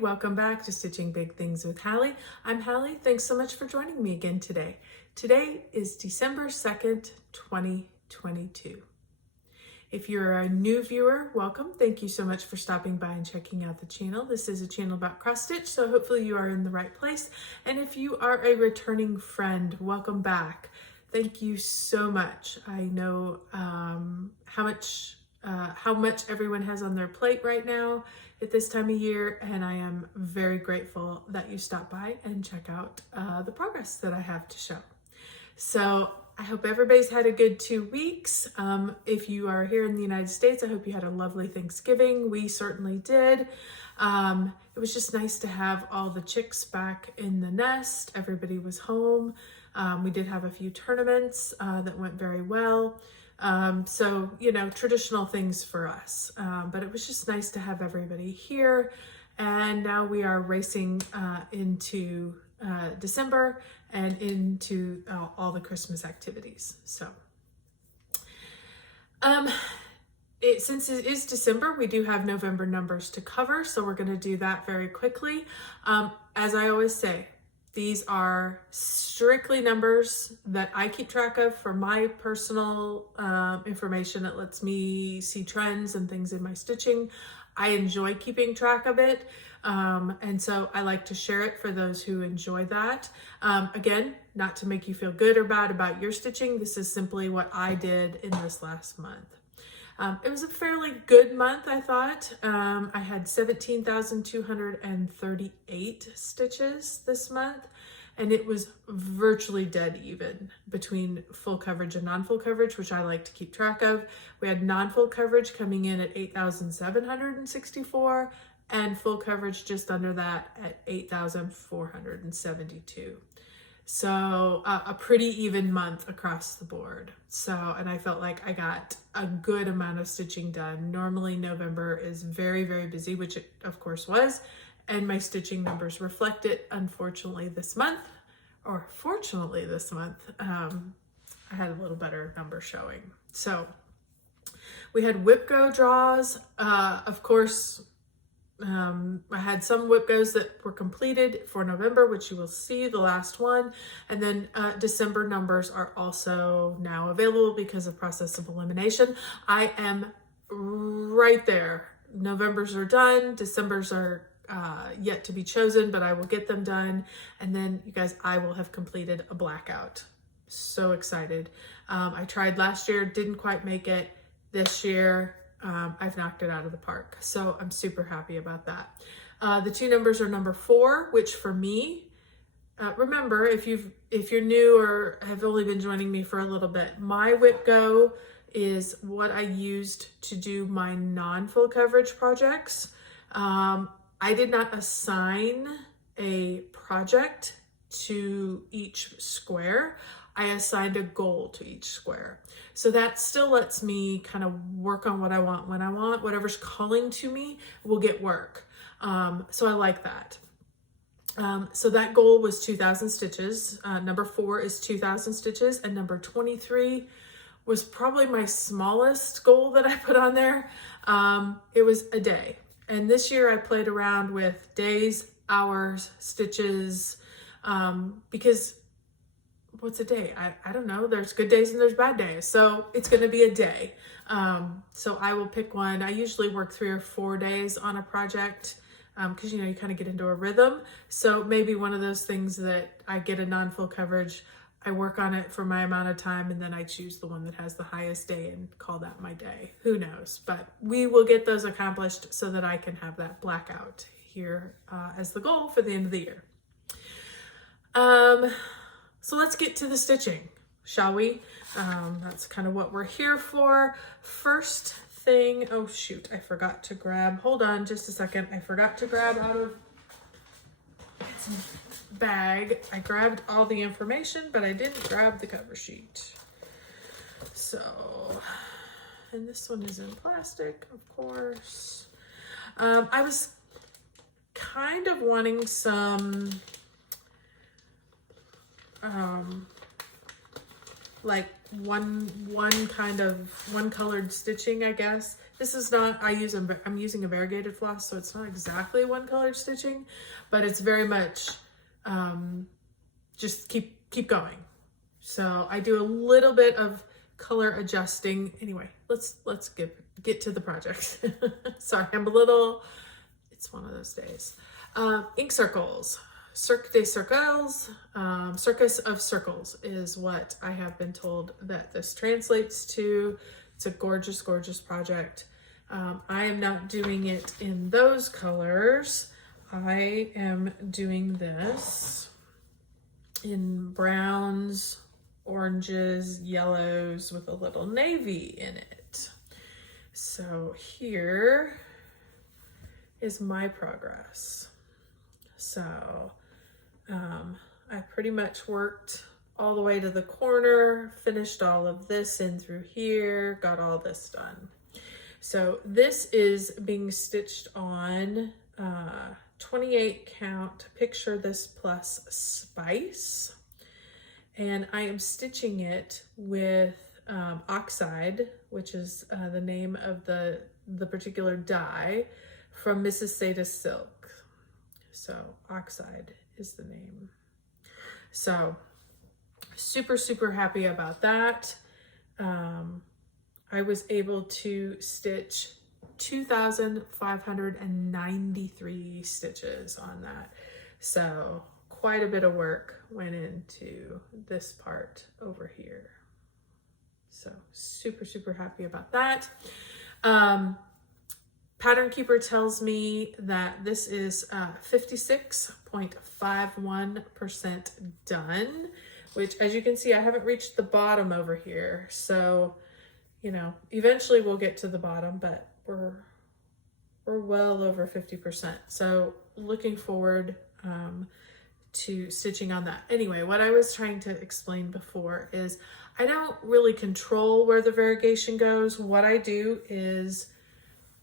welcome back to Stitching Big Things with Hallie. I'm Hallie. Thanks so much for joining me again today. Today is December 2nd, 2022. If you're a new viewer, welcome. Thank you so much for stopping by and checking out the channel. This is a channel about cross stitch, so hopefully you are in the right place. And if you are a returning friend, welcome back. Thank you so much. I know how much everyone has on their plate right now at this time of year, and I am very grateful that you stopped by and check out the progress that I have to show. So I hope everybody's had a good 2 weeks. If you are here in the United States, I hope you had a lovely Thanksgiving. We certainly did. It was just nice to have all the chicks back in the nest. Everybody was home. We did have a few tournaments that went very well. So, you know, traditional things for us, but it was just nice to have everybody here. And now we are racing into December and into all the Christmas activities. So, since it is December, we do have November numbers to cover. So we're going to do that very quickly. As I always say, these are strictly numbers that I keep track of for my personal information that lets me see trends and things in my stitching. I enjoy keeping track of it. And so I like to share it for those who enjoy that. Again, not to make you feel good or bad about your stitching. This is simply what I did in this last month. It was a fairly good month, I thought. I had 17,238 stitches this month, and it was virtually dead even between full coverage and non-full coverage, which I like to keep track of. We had non-full coverage coming in at 8,764, and full coverage just under that at 8,472. So a pretty even month across the board. So, and I felt like I got a good amount of stitching done. Normally November is very, very busy, which it of course was. And my stitching numbers reflect it. Unfortunately this month, or fortunately this month, I had a little better number showing. So we had whip go draws. Of course, I had some whip goes that were completed for November, which you will see the last one. And then December numbers are also now available because of process of elimination. I am right there. Novembers are done. Decembers are yet to be chosen, but I will get them done. And then you guys, I will have completed a blackout. So excited. I tried last year, didn't quite make it. This year, I've knocked it out of the park. So I'm super happy about that. The two numbers are number 4, which for me, remember, if you're new or have only been joining me for a little bit, my whip go is what I used to do my non-full coverage projects. I did not assign a project to each square. I assigned a goal to each square. So that still lets me kind of work on what I want when I want. Whatever's calling to me will get work. So I like that. So that goal was 2,000 stitches. Number 4 is 2,000 stitches, and number 23 was probably my smallest goal that I put on there. It was a day. And this year I played around with days, hours, stitches, because what's a day? I don't know. There's good days and there's bad days. So it's going to be a day. So I will pick one. I usually work 3 or 4 days on a project because, you know, you kind of get into a rhythm. So maybe one of those things that I get a non-full coverage, I work on it for my amount of time, and then I choose the one that has the highest day and call that my day. Who knows? But we will get those accomplished so that I can have that blackout here as the goal for the end of the year. So let's get to the stitching, shall we? That's kind of what we're here for. First thing, oh shoot, I forgot to grab, hold on just a second. I forgot to grab out of its bag. I grabbed all the information, but I didn't grab the cover sheet. So, and this one is in plastic, of course. I was kind of wanting some like one colored stitching, I guess. This is not, I'm using a variegated floss, so it's not exactly one colored stitching, but it's very much just keep going. So I do a little bit of color adjusting. Anyway, let's get to the project. Sorry, it's one of those days. Ink circles. Cirque des Circles, Circus of Circles is what I have been told that this translates to. It's a gorgeous, gorgeous project. I am not doing it in those colors. I am doing this in browns, oranges, yellows with a little navy in it. So here is my progress. So I pretty much worked all the way to the corner, finished all of this in through here, got all this done. So this is being stitched on 28 count Picture This Plus Spice. And I am stitching it with Oxide, which is the name of the particular dye from Mrs. Sada's Silk. So Oxide is the name. So super, super happy about that. I was able to stitch 2,593 stitches on that. So quite a bit of work went into this part over here. So super, super happy about that. Pattern Keeper tells me that this is 56.51% done, which, as you can see, I haven't reached the bottom over here. So, you know, eventually we'll get to the bottom, but we're well over 50%. So looking forward to stitching on that. Anyway, what I was trying to explain before is I don't really control where the variegation goes. What I do is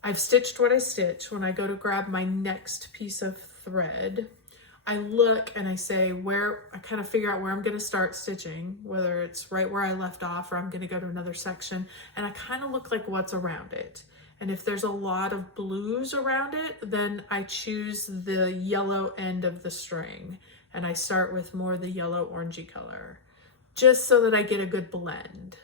I've stitched what I stitch. When I go to grab my next piece of thread, I look and I say I kind of figure out where I'm going to start stitching, whether it's right where I left off or I'm going to go to another section, and I kind of look like what's around it. And if there's a lot of blues around it, then I choose the yellow end of the string and I start with more the yellow orangey color, just so that I get a good blend.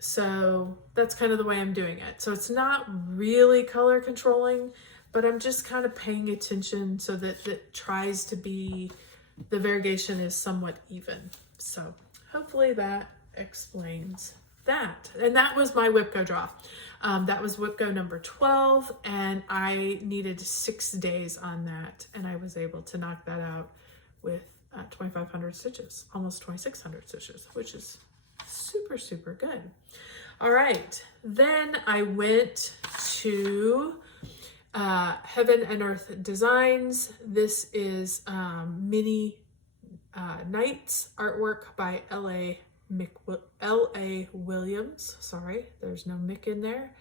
So that's kind of the way I'm doing it. So it's not really color controlling, but I'm just kind of paying attention so that it tries to be, the variegation is somewhat even. So hopefully that explains that. And that was my Whipco draw. That was Whipco number 12, and I needed 6 days on that, and I was able to knock that out with 2,500 stitches, almost 2,600 stitches, which is super, super good. All right, then I went to Heaven and Earth Designs. This is Mini Nights artwork by L.A. Williams. Sorry, there's no Mick in there.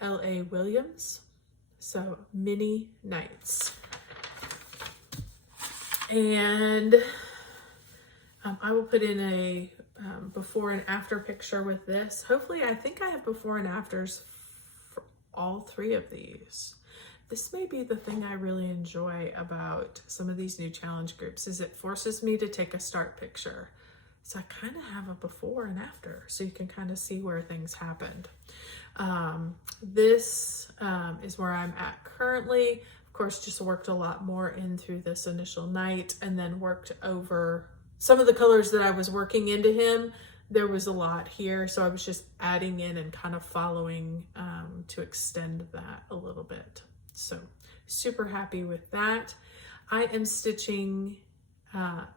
L.A. Williams. So Mini Nights. And I will put in a before and after picture with this. Hopefully, I think I have before and afters for all 3 of these. This may be the thing I really enjoy about some of these new challenge groups, is it forces me to take a start picture. So I kind of have a before and after, so you can kind of see where things happened. This is where I'm at currently. Of course, just worked a lot more in through this initial night, and then worked over some of the colors that I was working into him. There was a lot here, so I was just adding in and kind of following to extend that a little bit. So super happy with that. I am stitching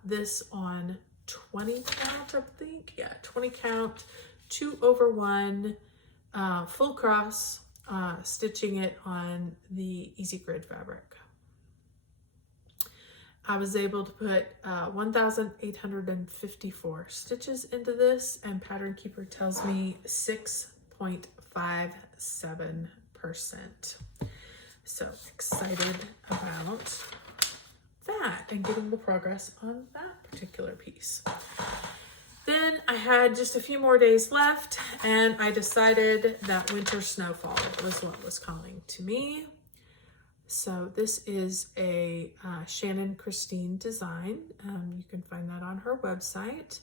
this on 20 count, I think. Yeah, 20 count, 2/1, full cross, stitching it on the Easy Grid fabric. I was able to put 1,854 stitches into this, and Pattern Keeper tells me 6.57%. So excited about that and getting the progress on that particular piece. then I had just a few more days left, and I decided that winter snowfall was what was calling to me. So this is a Shannon Christine design. You can find that on her website.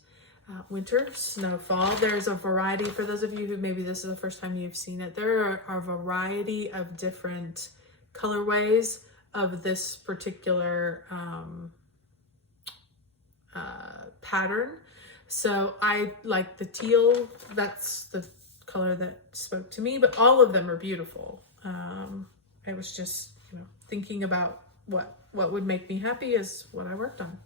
Winter snowfall. There's a variety, for those of you who maybe this is the first time you've seen it, there are a variety of different colorways of this particular pattern. So I like the teal, that's the color that spoke to me, but all of them are beautiful. I was just, thinking about what would make me happy is what I worked on.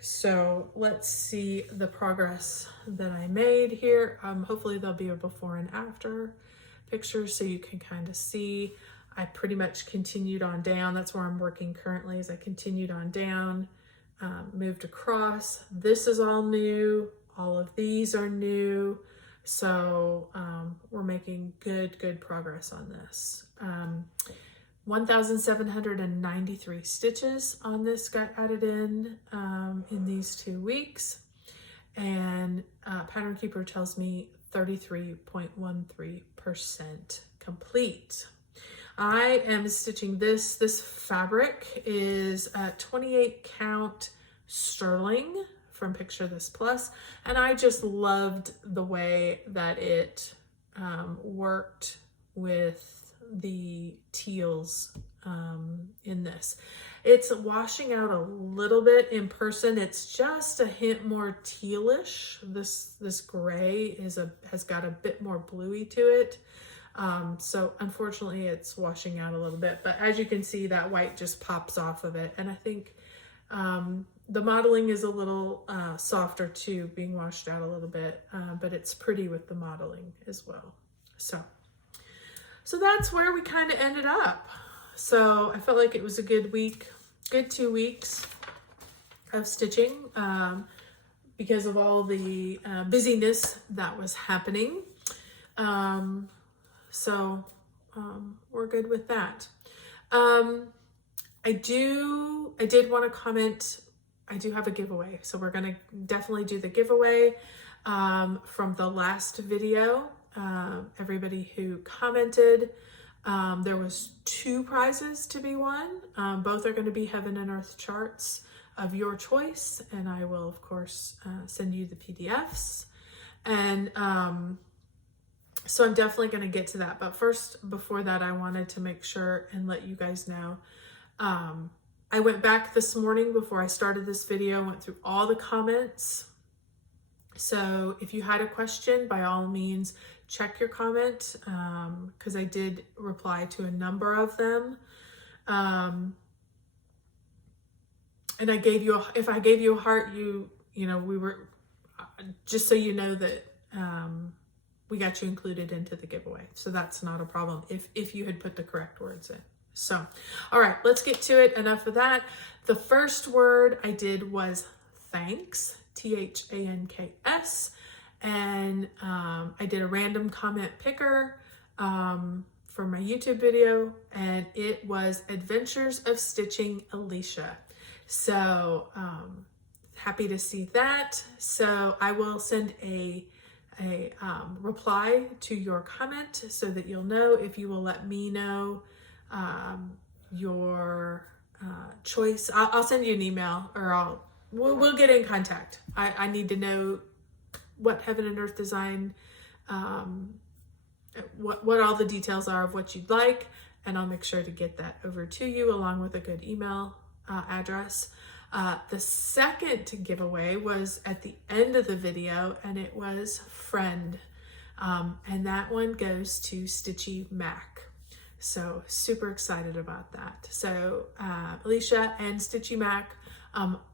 So let's see the progress that I made here. Hopefully there'll be a before and after picture so you can kind of see. I pretty much continued on down. That's where I'm working currently, is I continued on down, moved across. This is all new. All of these are new. So we're making good progress on this. 1,793 stitches on this got added in these 2 weeks. And Pattern Keeper tells me 33.13% complete. I am stitching this. This fabric is a 28 count sterling from Picture This Plus. And I just loved the way that it worked with the teals in this. It's washing out a little bit in person. It's just a hint more tealish. This gray has got a bit more bluey to it. So unfortunately it's washing out a little bit, but as you can see, that white just pops off of it. And I think the modeling is a little softer too, being washed out a little bit, but it's pretty with the modeling as well. So that's where we kind of ended up. So I felt like it was a good week, good 2 weeks of stitching because of all the busyness that was happening. So we're good with that. I did want to comment, I do have a giveaway. So we're going to definitely do the giveaway from the last video. Everybody who commented, there was 2 prizes to be won. Both are going to be Heaven and Earth charts of your choice, and I will of course send you the PDFs. And so I'm definitely going to get to that, but first, before that, I wanted to make sure and let you guys know, I went back this morning before I started this video, went through all the comments. So if you had a question, by all means, check your comment, because I did reply to a number of them. And I gave you, if I gave you a heart, we were, just so you know that we got you included into the giveaway. So that's not a problem if you had put the correct words in. So, all right, let's get to it. Enough of that. The first word I did was thanks. THANKS, and I did a random comment picker for my YouTube video, and it was Adventures of Stitching Alicia. So happy to see that. So I will send a reply to your comment so that you'll know. If you will let me know your choice, I'll send you an email, or we'll get in contact. I need to know what Heaven and Earth design, what all the details are of what you'd like, and I'll make sure to get that over to you along with a good email address. The second giveaway was at the end of the video, and it was Friend. And that one goes to Stitchy Mac. So super excited about that. So Alicia and Stitchy Mac,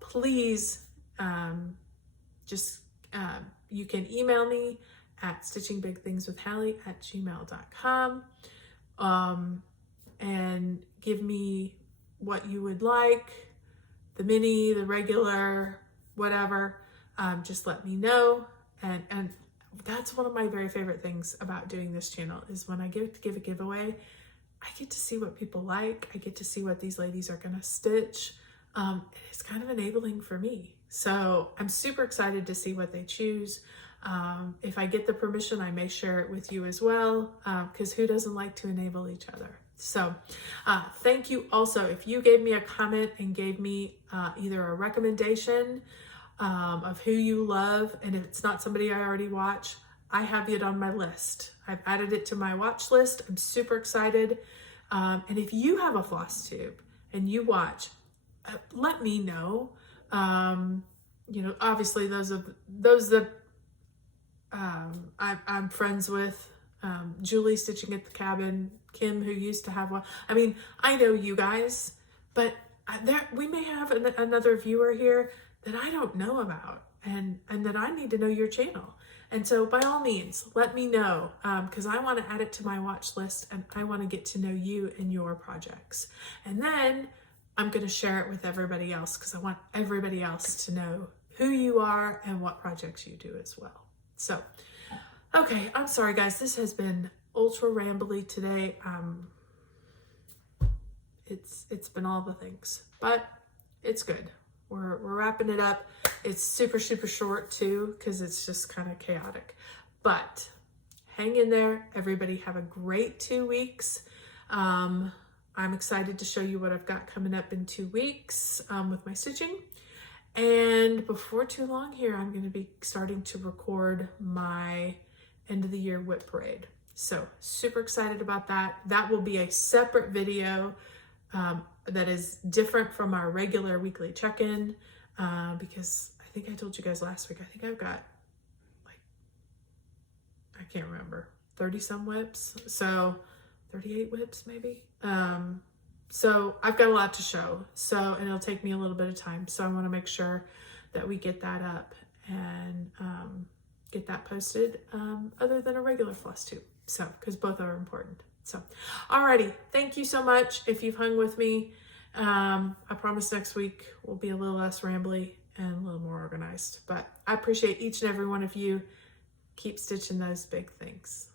please you can email me at stitchingbigthingswithhallie@gmail.com and give me what you would like, the mini, the regular, whatever. Just let me know. And that's one of my very favorite things about doing this channel, is when I get to give a giveaway, I get to see what people like. I get to see what these ladies are gonna stitch. It's kind of enabling for me. So I'm super excited to see what they choose. If I get the permission, I may share it with you as well, because who doesn't like to enable each other? So thank you also. If you gave me a comment and gave me either a recommendation of who you love, and if it's not somebody I already watch, I have it on my list. I've added it to my watch list. I'm super excited. And if you have a floss tube and you watch, let me know. Obviously those that I'm friends with, Julie stitching at the cabin, Kim who used to have one. I mean, I know you guys, but we may have another viewer here that I don't know about, and that I need to know your channel. And so by all means, let me know, because I want to add it to my watch list, and I want to get to know you and your projects. And then I'm going to share it with everybody else, because I want everybody else to know who you are and what projects you do as well. So, okay, I'm sorry guys, this has been ultra rambly today. It's been all the things, but it's good. We're wrapping it up. It's super, super short too, because it's just kind of chaotic. But hang in there. Everybody have a great 2 weeks. I'm excited to show you what I've got coming up in 2 weeks with my stitching. And before too long here, I'm going to be starting to record my end of the year whip parade. So super excited about that. That will be a separate video that is different from our regular weekly check-in, because I think I told you guys last week, I think I've got I can't remember, 30 some whips. So 38 whips maybe. So I've got a lot to show. So, and it'll take me a little bit of time. So I want to make sure that we get that up and get that posted other than a regular floss tube. So, because both are important. So, alrighty. Thank you so much. If you've hung with me, I promise next week will be a little less rambly and a little more organized. But I appreciate each and every one of you. Keep stitching those big things.